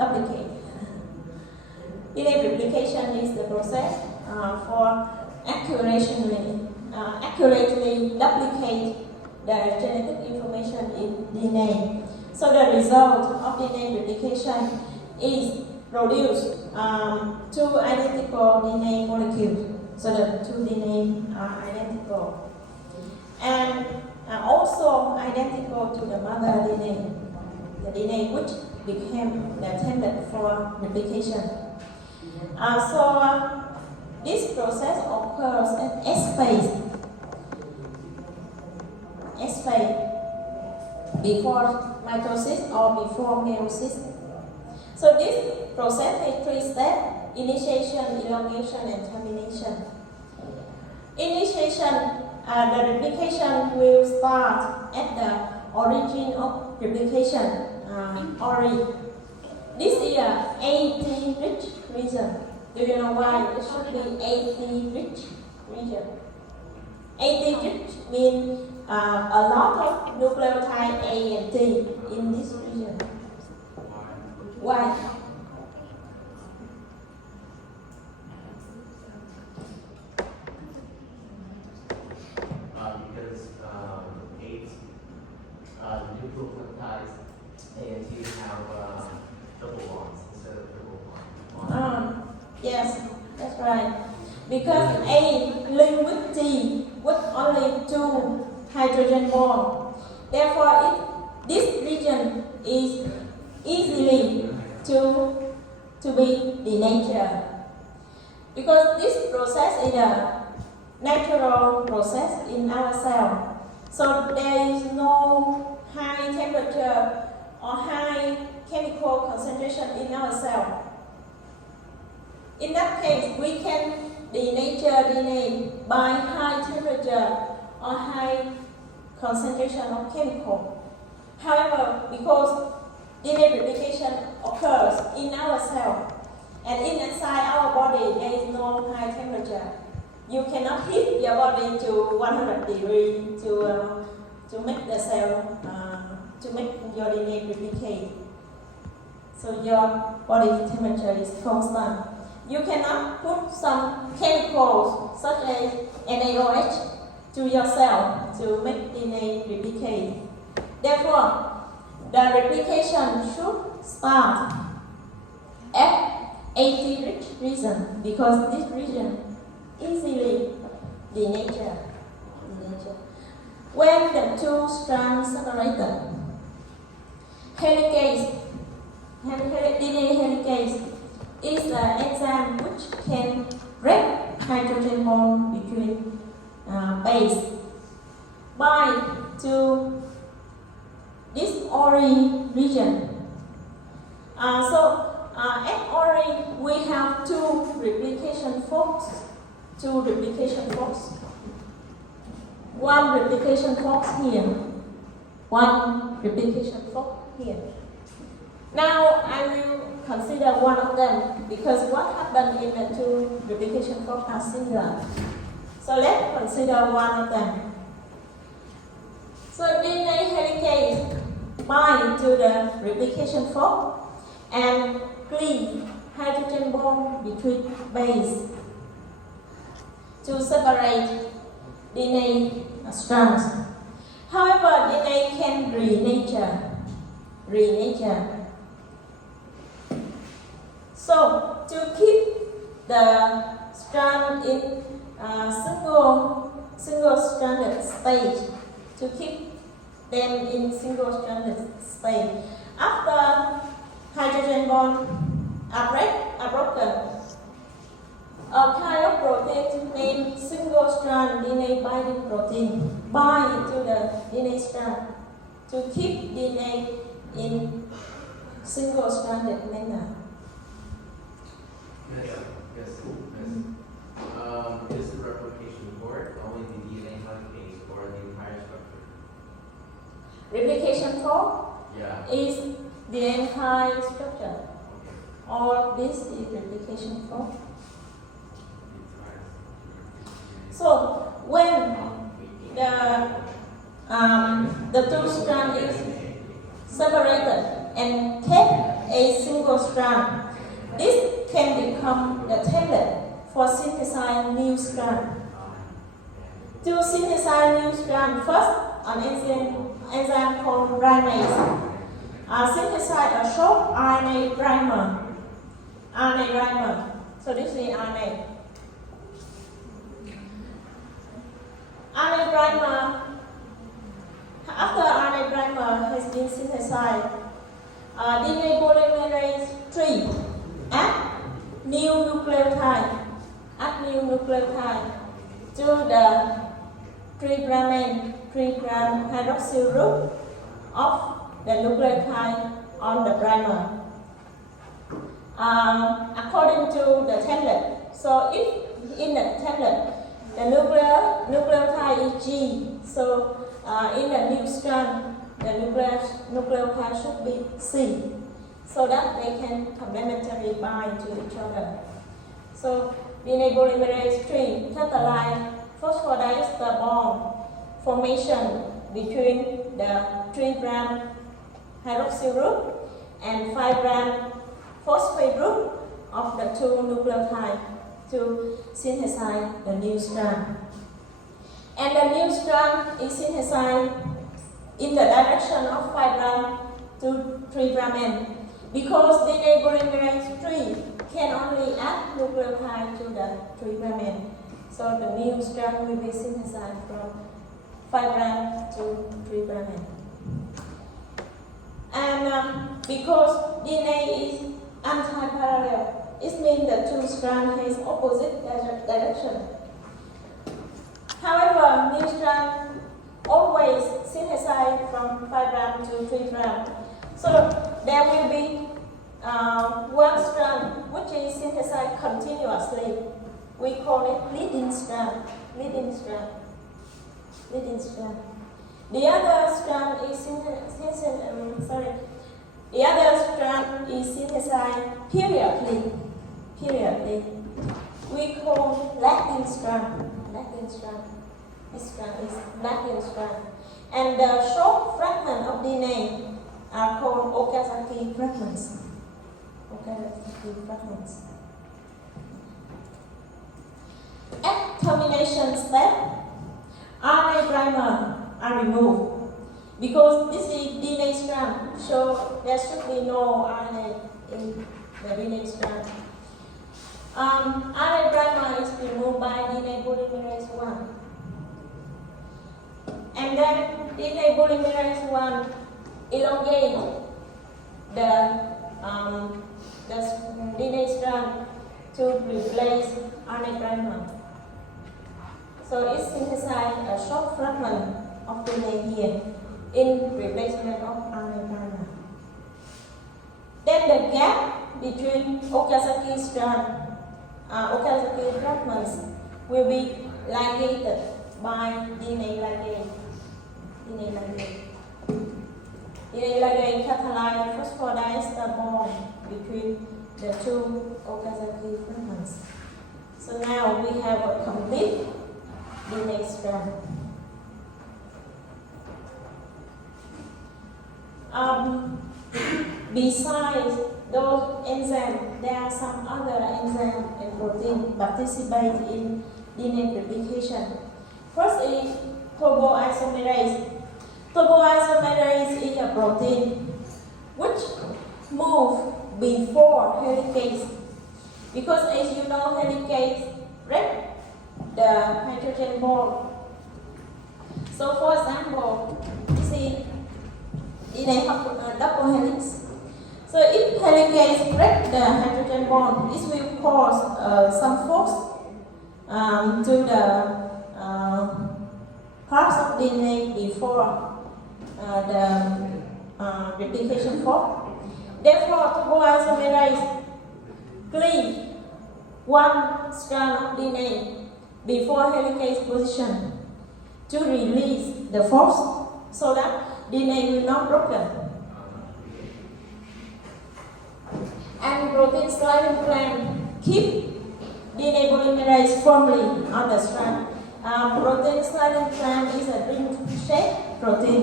duplicate. DNA replication is the process for accurately duplicate the genetic information in DNA. So the result of DNA replication is produce two identical DNA molecules. So the two DNA are identical. And also identical to the mother DNA, the DNA which became the template for replication. This process occurs at S phase, before mitosis or before meiosis. So this process has three steps: initiation, elongation, and termination. Initiation, the replication will start at the origin of replication, This is a AT-rich region. Do you know why it should be AT-rich region? AT-rich means a lot of nucleotide A and T in this region. Why? Because 8 nucleotides A and T have double bonds instead of triple bonds. Yes, that's right. Because A linked with T with only 2 hydrogen bonds. Therefore, this region is easily to be denatured. Because this process is a natural process in our cell. So there is no high temperature or high chemical concentration in our cell. In that case, we can denature DNA by high temperature or high concentration of chemical. However, because DNA replication occurs in our cell and inside our body there is no high temperature, you cannot heat your body to 100 degrees to make the cell, to make your DNA replicate. So your body temperature is constant. You cannot put some chemicals such as NaOH to your cell to make DNA replicate. Therefore, the replication should start at AT-rich region because this region easily denatured. When the two strands separated, DNA helicase is the enzyme which can break hydrogen bond between base, bind to this orange region. At orange we have two replication forks. One replication fork here, one replication fork here. Now I will consider one of them because what happened in the two replication forks are similar. So let's consider one of them. So DNA helicase bind to the replication fork and cleave hydrogen bond between base to separate DNA strands. However, DNA can renature. So to keep the strand in single-stranded state, to keep them in single-stranded state, after hydrogen bonds are broken, a kind of protein named single-strand DNA binding protein bind to the DNA strand to keep DNA in single-stranded manner. Yes. Is the replication board only the DNA helicase or the entire structure? Replication fork Yeah. is the entire structure. Okay. All this is replication fork. So when the two strands is separated and kept a single strand. This can become the template for synthesizing new strand. To synthesize new strand, first an enzyme called ribase synthesize a short RNA primer. So this is RNA. RNA primer. After RNA primer has been synthesized, DNA polymerase 3 add new nucleotide to the 3' hydroxyl group of the nucleotide on the primer. According to the template, so if in the template the nucleotide is G, so in the new strand the nucleotide should be C, so that they can complementarily bind to each other. So DNA polymerase 3 catalyze phosphodiester bond formation between the 3' hydroxyl group and 5' phosphate group of the two nucleotides to synthesize the new strand. And the new strand is synthesized in the direction of 5' to 3' end, because DNA polymerase 3 can only add nucleotide to the 3' end. So the new strand will be synthesized from 5' to 3' end. And because DNA is anti-parallel, it means the two strands has opposite direction. However, new strand always synthesized from 5' to 3'. So there will be one strand which is synthesized continuously. We call it leading strand. The other strand is synthesized periodically. We call lagging strand. This strand is lagging strand. And the short fragment of DNA are called Okazaki fragments. At termination step, RNA primer are removed because this is DNA strand, so there should be no RNA in the DNA strand. RNA primer is removed by DNA polymerase 1. And then DNA polymerase 1 elongate the DNA strand to replace RNA primer. So it synthesizes a short fragment of DNA here in replacement of RNA primer. Then the gap between Okazaki fragments will be ligated by DNA ligase. DNA ligase catalyze phosphodiester bond between the two Okazaki fragments. So now we have a complete DNA strand. Besides those enzymes, there are some other enzymes and proteins participate in DNA replication. First is topoisomerase. Topoisomerase is a protein which moves before helicase, because as you know, helicase break the hydrogen bond. So for example, you see DNA double helix. So if helicase break the hydrogen bond, this will cause some force to the parts of DNA before the replication fork. Therefore, topoisomerase cleave one strand of DNA before helicase position to release the force, so that DNA will not broken. And protein sliding clamp keep DNA polymerase firmly on the strand. Protein sliding clamp is a ring-shaped protein